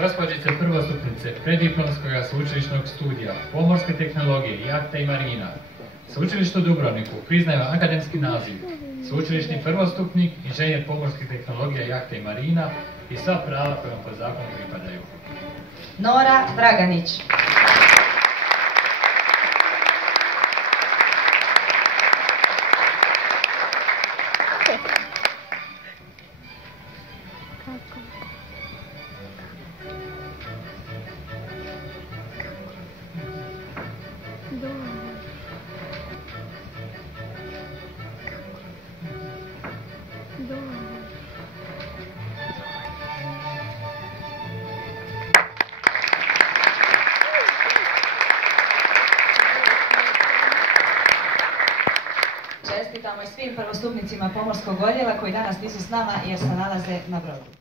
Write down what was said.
Gospođice prvostupnice preddiplomskog sveučilišnog studija pomorske tehnologije, jahta i marina, Sveučilište u Dubrovniku priznaje akademski naziv sveučilišni prvostupnik, inženjer pomorskih tehnologija, jahta i marina i sva prava koja vam po zakonu pripadaju. Nora Draganić. Čestitamo i svim prvostupnicima pomorskog odjela koji danas nisu s nama jer se nalaze na brodu.